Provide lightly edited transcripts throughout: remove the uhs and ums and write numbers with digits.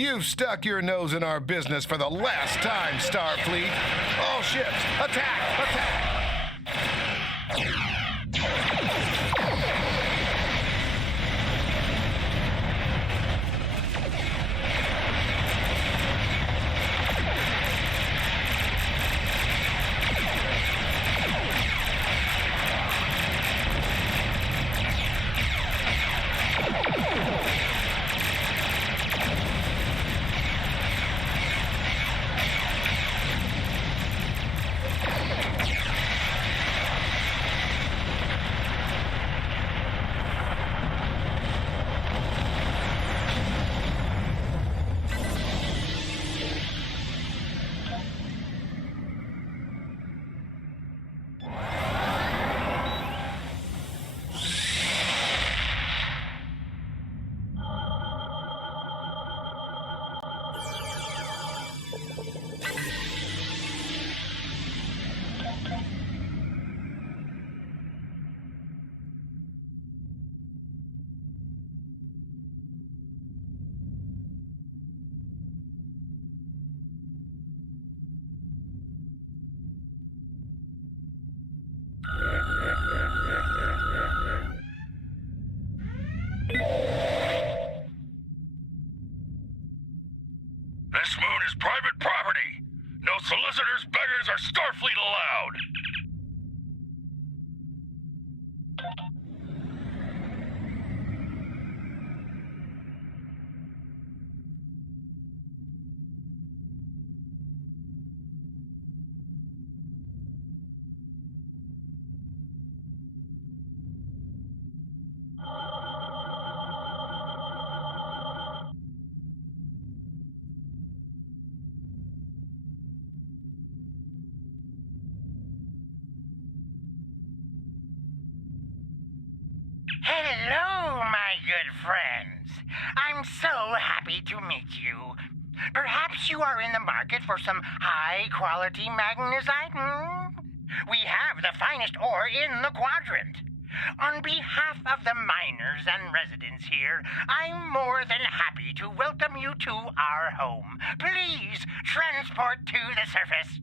You've stuck your nose in our business for the last time, Starfleet. All ships, attack! Attack! This moon is private property. No solicitors, beggars, or Starfleet allowed. Hello, my good friends. I'm so happy to meet you. Perhaps you are in the market for some high-quality magnesite? We have the finest ore in the quadrant. On behalf of the miners and residents here, I'm more than happy to welcome you to our home. Please transport to the surface.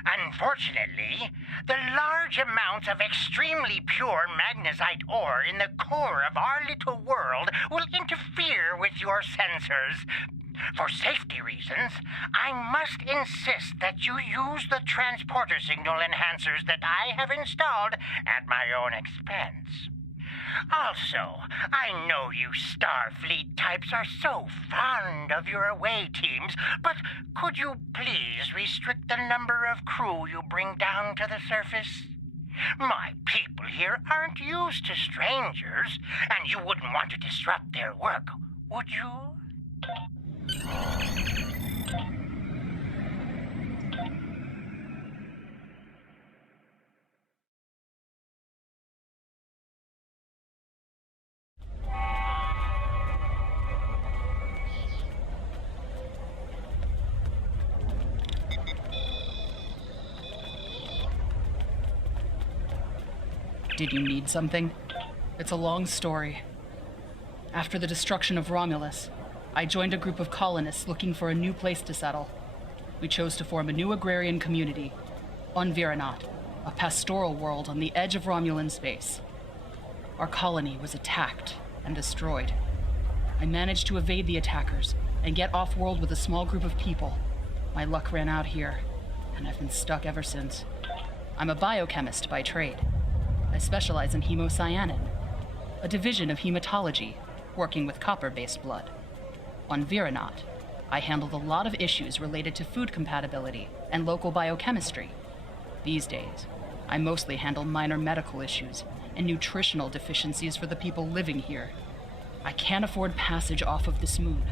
Unfortunately, the large amounts of extremely pure magnesite ore in the core of our little world will interfere with your sensors. For safety reasons, I must insist that you use the transporter signal enhancers that I have installed at my own expense. Also, I know you Starfleet types are so fond of your away teams, but could you please restrict the number of crew you bring down to the surface? My people here aren't used to strangers, and you wouldn't want to disrupt their work, would you? Did you need something? It's a long story. After the destruction of Romulus, I joined a group of colonists looking for a new place to settle. We chose to form a new agrarian community on Viranat, a pastoral world on the edge of Romulan space. Our colony was attacked and destroyed. I managed to evade the attackers and get off-world with a small group of people. My luck ran out here, and I've been stuck ever since. I'm a biochemist by trade. I specialize in hemocyanin, a division of hematology, working with copper-based blood. On Viranat, I handled a lot of issues related to food compatibility and local biochemistry. These days, I mostly handle minor medical issues and nutritional deficiencies for the people living here. I can't afford passage off of this moon.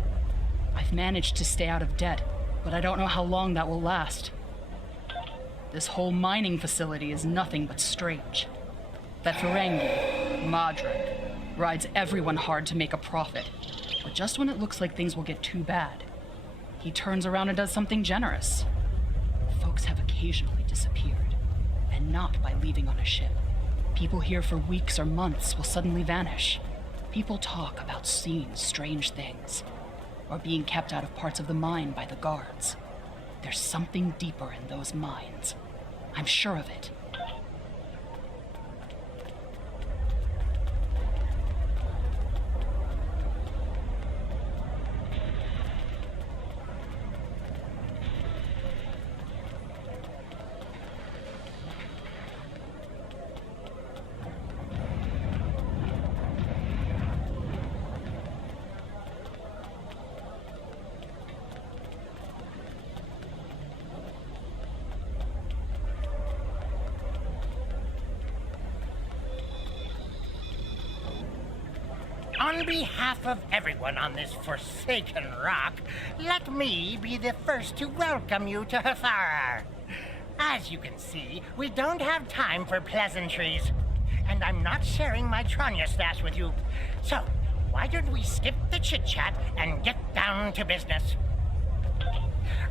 I've managed to stay out of debt, but I don't know how long that will last. This whole mining facility is nothing but strange. That Ferengi, Madrak, rides everyone hard to make a profit. But just when it looks like things will get too bad, he turns around and does something generous. Folks have occasionally disappeared, and not by leaving on a ship. People here for weeks or months will suddenly vanish. People talk about seeing strange things. or being kept out of parts of the mine by the guards. There's something deeper in those mines. I'm sure of it. On behalf of everyone on this forsaken rock, let me be the first to welcome you to Hathara. As you can see, we don't have time for pleasantries. And I'm not sharing my Tranya stash with you. So, why don't we skip the chit-chat and get down to business?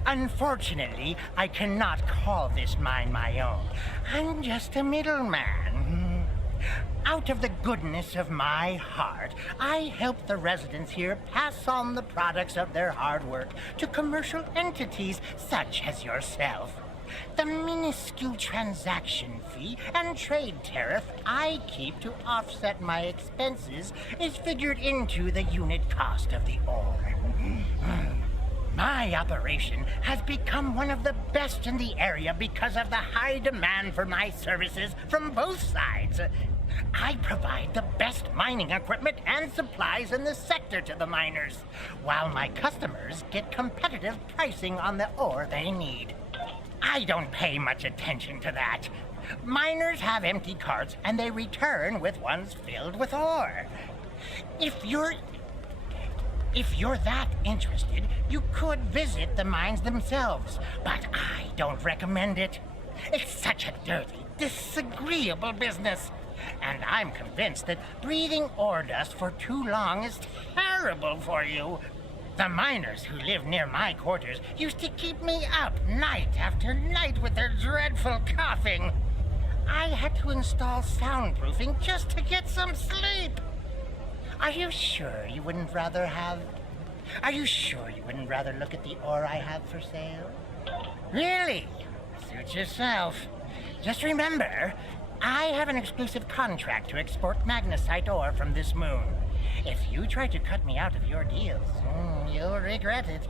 Unfortunately, I cannot call this mine my own. I'm just a middleman. Out of the goodness of my heart, I help the residents here pass on the products of their hard work to commercial entities such as yourself. The minuscule transaction fee and trade tariff I keep to offset my expenses is figured into the unit cost of the ore. My operation has become one of the best in the area because of the high demand for my services from both sides. I provide the best mining equipment and supplies in the sector to the miners, while my customers get competitive pricing on the ore they need. I don't pay much attention to that. Miners have empty carts and they return with ones filled with ore. If you're that interested, you could visit the mines themselves, but I don't recommend it. It's such a dirty, disagreeable business. And I'm convinced that breathing ore dust for too long is terrible for you. The miners who live near my quarters used to keep me up night after night with their dreadful coughing. I had to install soundproofing just to get some sleep. Are you sure you wouldn't rather look at the ore I have for sale? Really? Suit yourself. Just remember, I have an exclusive contract to export magnesite ore from this moon. If you try to cut me out of your deals, you'll regret it.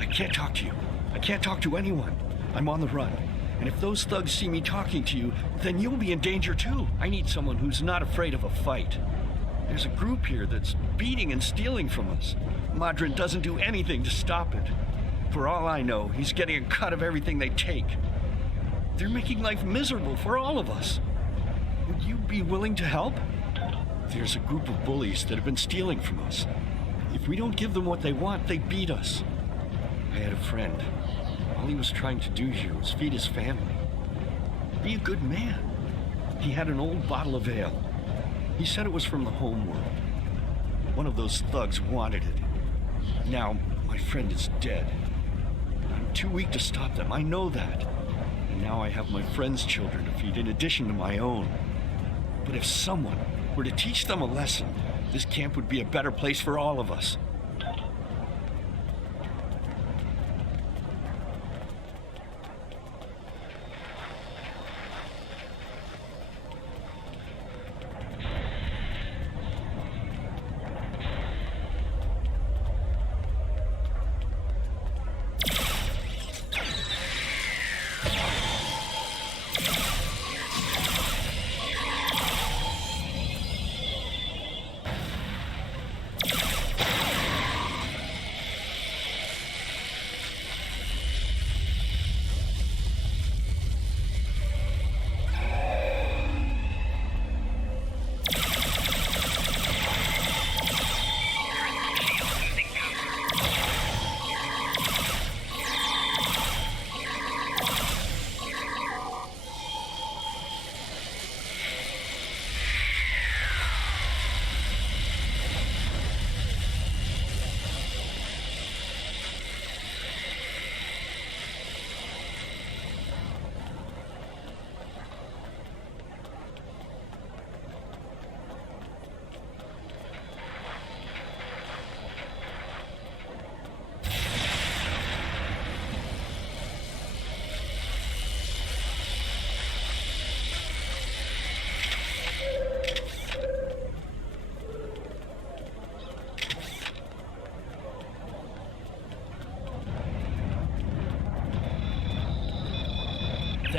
I can't talk to you. I can't talk to anyone. I'm on the run. And if those thugs see me talking to you, then you'll be in danger too. I need someone who's not afraid of a fight. There's a group here that's beating and stealing from us. Madrin doesn't do anything to stop it. For all I know, he's getting a cut of everything they take. They're making life miserable for all of us. Would you be willing to help? There's a group of bullies that have been stealing from us. If we don't give them what they want, they beat us. I had a friend. All he was trying to do here was feed his family. Be a good man. He had an old bottle of ale. He said it was from the home world. One of those thugs wanted it. Now, my friend is dead. I'm too weak to stop them, I know that. And now I have my friend's children to feed in addition to my own. But if someone were to teach them a lesson, this camp would be a better place for all of us.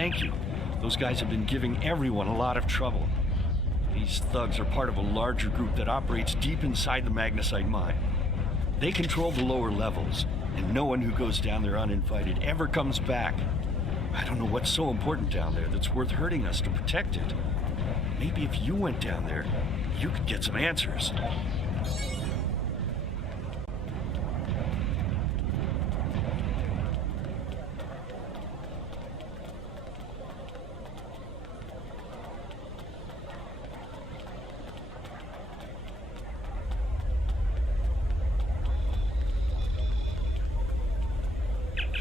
Thank you. Those guys have been giving everyone a lot of trouble. These thugs are part of a larger group that operates deep inside the magnesite mine. They control the lower levels, and no one who goes down there uninvited ever comes back. I don't know what's so important down there that's worth hurting us to protect it. Maybe if you went down there, you could get some answers.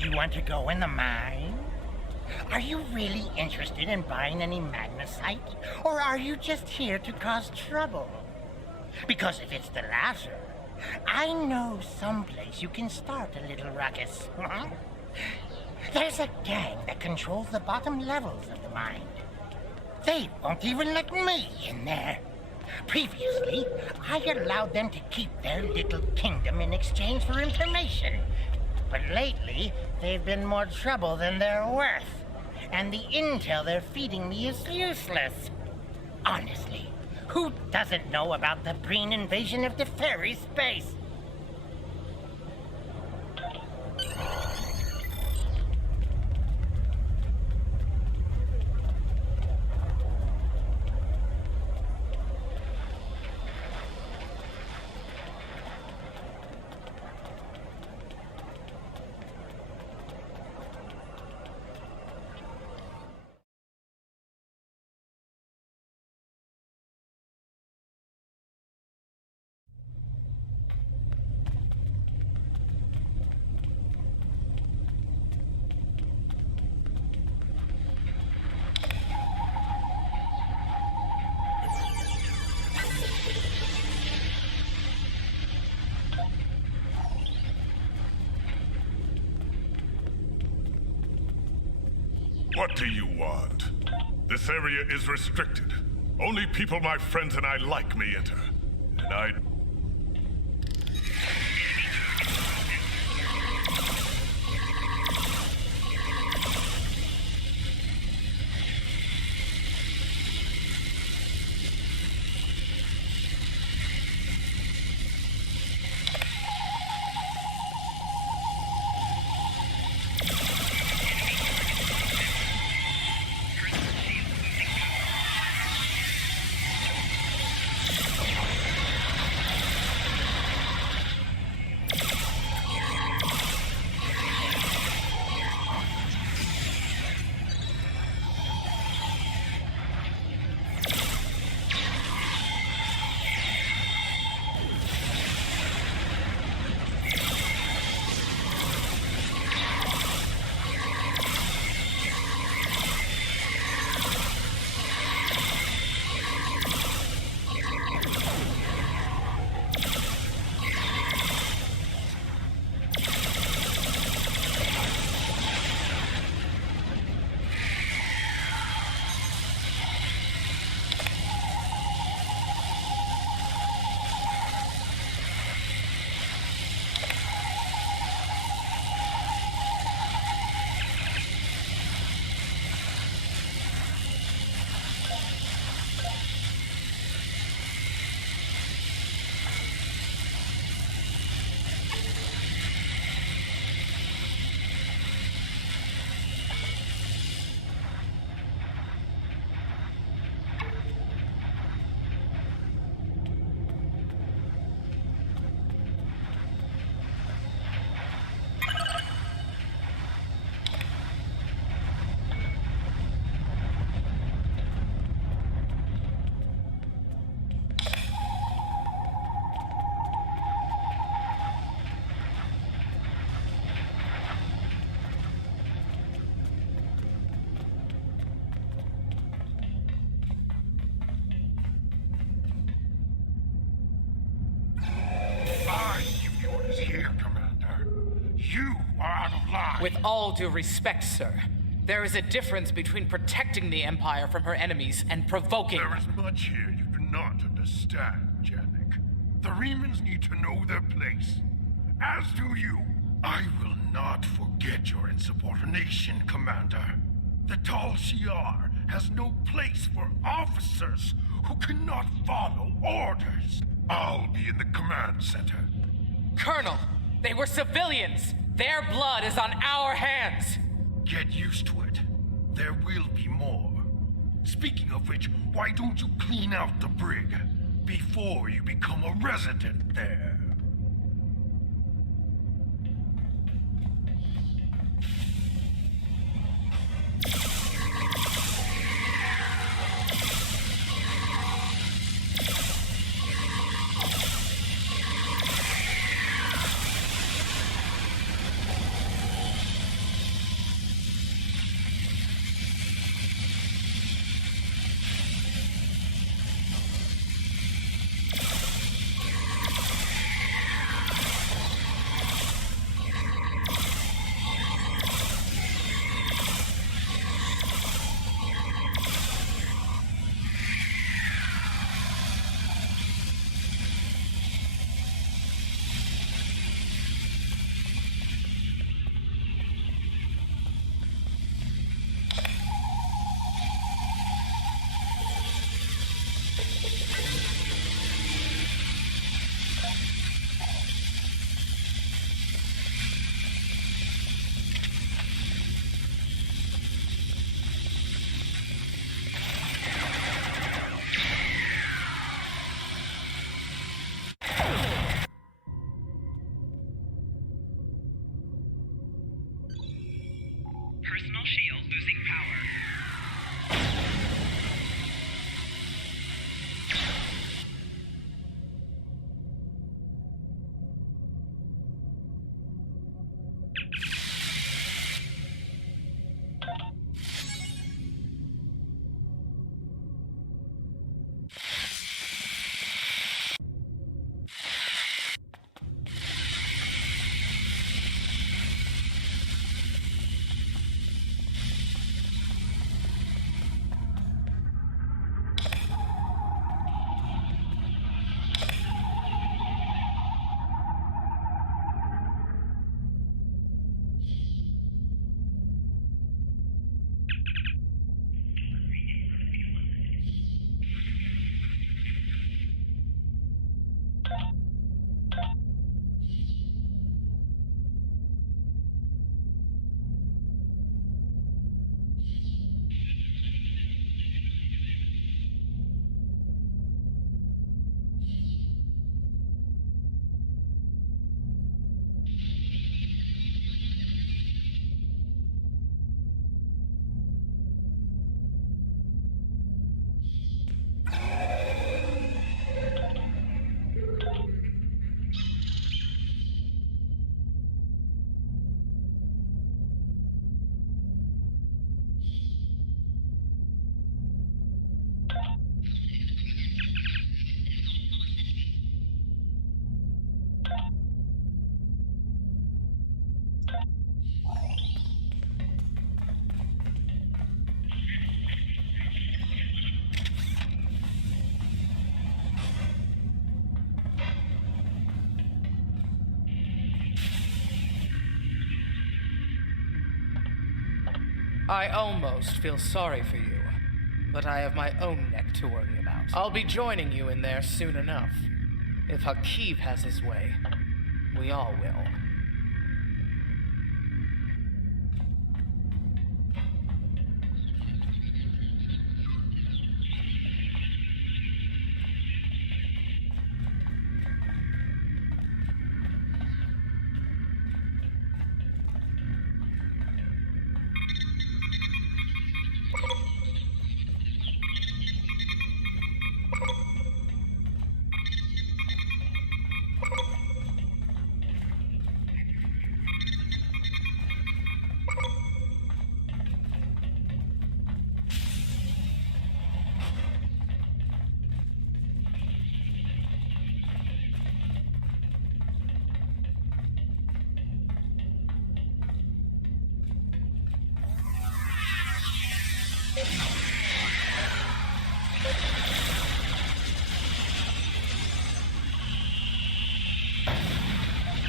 You want to go in the mine? Are you really interested in buying any magnesite? Or are you just here to cause trouble? Because if it's the latter, I know someplace you can start a little ruckus. There's a gang that controls the bottom levels of the mine. They won't even let me in there. Previously, I allowed them to keep their little kingdom in exchange for information. But lately, they've been more trouble than they're worth. And the intel they're feeding me is useless. Honestly, who doesn't know about the Breen invasion of the fairy space? What do you want? This area is restricted. Only people my friends and I like may enter. And I... With all due respect, sir, there is a difference between protecting the Empire from her enemies and provoking... There is much here you do not understand, Janek. The Remans need to know their place. As do you. I will not forget your insubordination, Commander. The Tal Shiar has no place for officers who cannot follow orders. I'll be in the command center. Colonel, they were civilians. Their blood is on our hands. Get used to it. There will be more. Speaking of which, why don't you clean out the brig before you become a resident there? Personal shield losing power. I almost feel sorry for you, but I have my own neck to worry about. I'll be joining you in there soon enough. If Hakeeb has his way, we all will.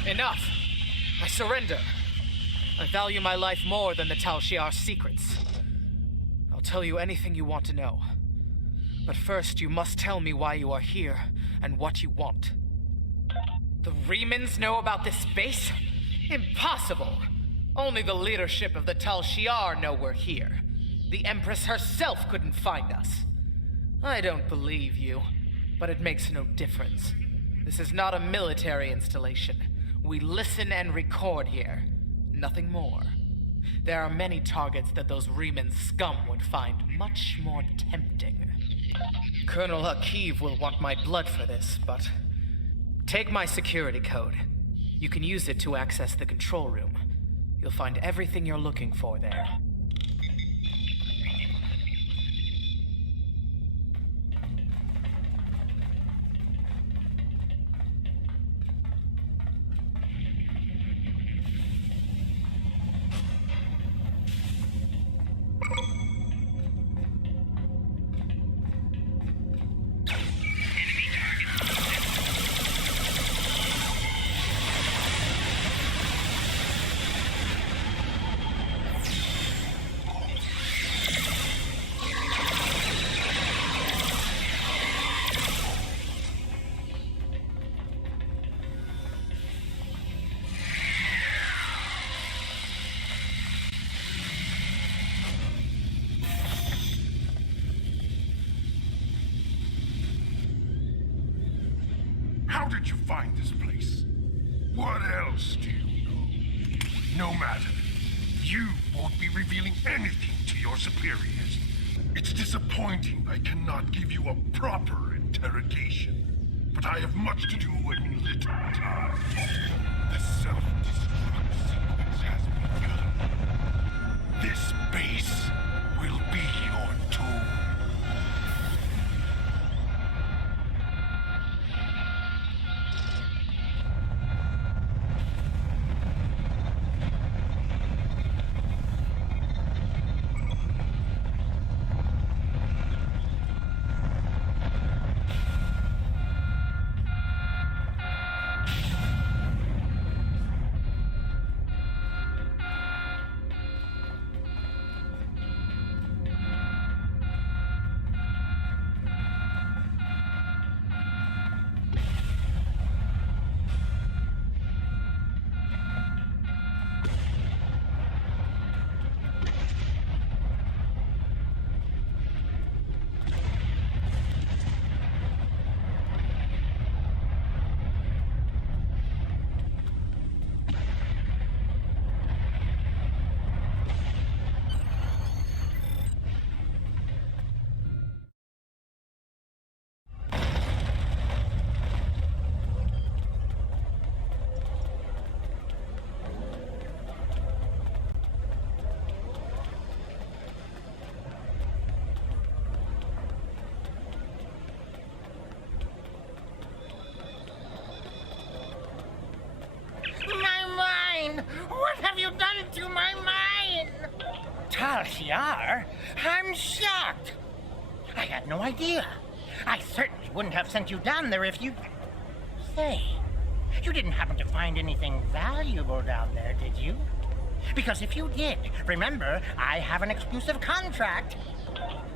Enough! I surrender. I value my life more than the Tal Shiar's secrets. tell you anything you want to know. But first, you must tell me why you are here and what you want. The Remans know about this base? Impossible! Only the leadership of the Tal Shiar know we're here. The Empress herself couldn't find us. I don't believe you, but it makes no difference. This is not a military installation. We listen and record here. Nothing more. There are many targets that those Reman scum would find much more tempting. Colonel Akiv will want my blood for this, but... Take my security code. You can use it to access the control room. You'll find everything you're looking for there. How did you find this place? What else do you know? No matter. You won't be revealing anything to your superiors. It's disappointing I cannot give you a proper interrogation. But I have much to do in little time. The self-destruct sequence has begun. This base will be your tomb. What have you done to my mind? Tal Shiar? I'm shocked. I had no idea. I certainly wouldn't have sent you down there if you... Say, you didn't happen to find anything valuable down there, did you? Because if you did, remember, I have an exclusive contract.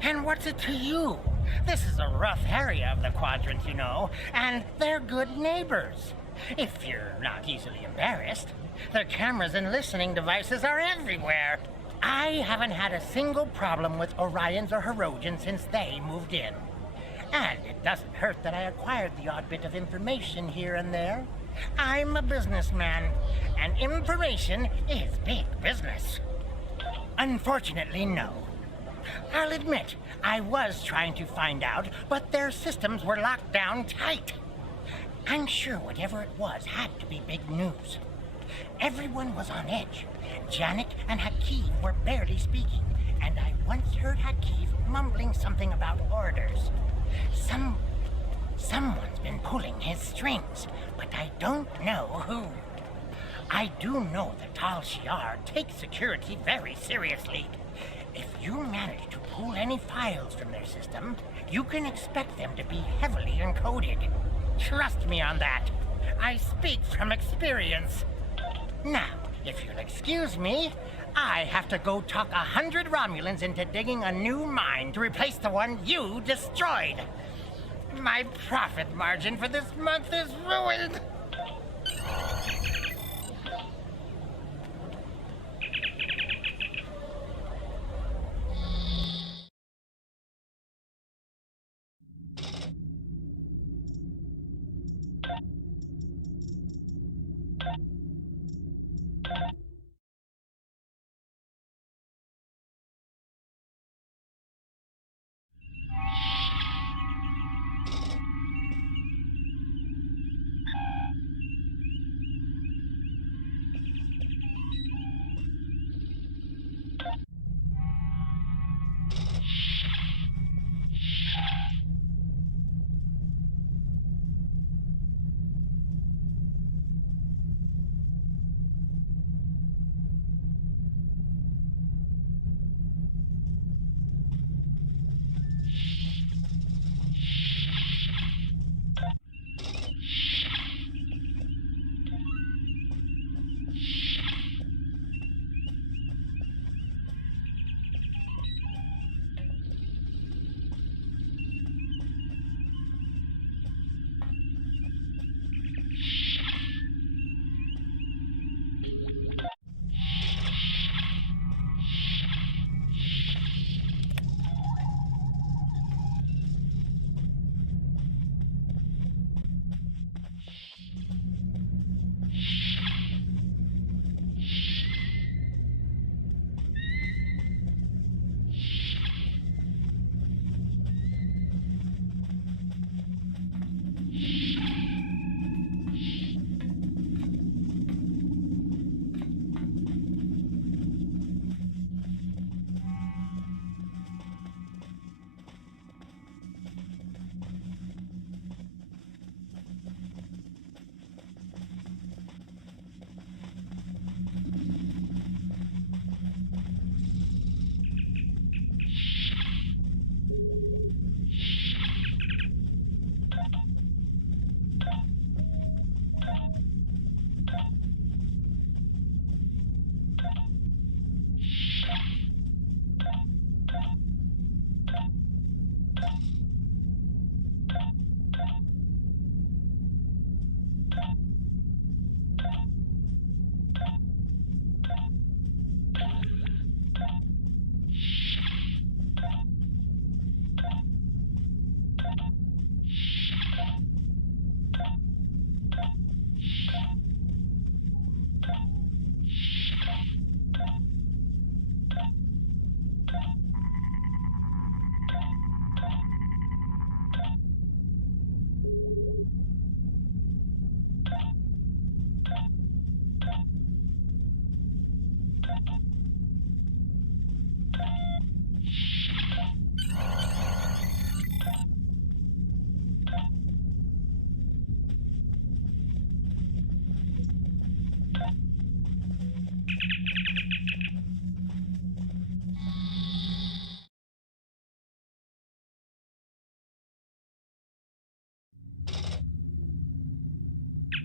And what's it to you? This is a rough area of the quadrant, you know, and they're good neighbors. If you're not easily embarrassed. Their cameras and listening devices are everywhere. I haven't had a single problem with Orions or Herodians since they moved in. And it doesn't hurt that I acquired the odd bit of information here and there. I'm a businessman, and information is big business. Unfortunately, no. I'll admit, I was trying to find out, but their systems were locked down tight. I'm sure whatever it was had to be big news. Everyone was on edge. Janik and Hakiv were barely speaking, and I once heard Hakiv mumbling something about orders. Someone's been pulling his strings, but I don't know who. I do know that Tal Shiar takes security very seriously. If you manage to pull any files from their system, you can expect them to be heavily encoded. Trust me on that. I speak from experience. Now, If you'll excuse me, I have to go talk 100 Romulans into digging a new mine to replace the one you destroyed. My profit margin for this month is ruined.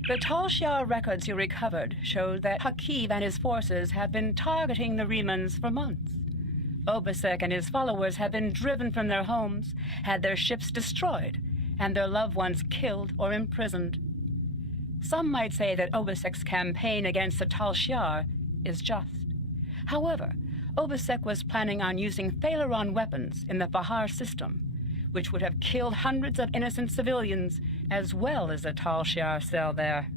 The Tal Shiar records you recovered showed that Hakiv and his forces have been targeting the Remans for months. Obasek and his followers have been driven from their homes, had their ships destroyed, and their loved ones killed or imprisoned. Some might say that Obasek's campaign against the Tal Shiar is just. However, Obasek was planning on using Thalaron weapons in the Bahar system, which would have killed hundreds of innocent civilians as well as the Tal Shiar cell there.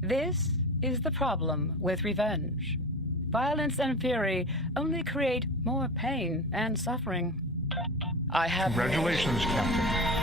This is the problem with revenge. Violence and fury only create more pain and suffering. Congratulations, Captain.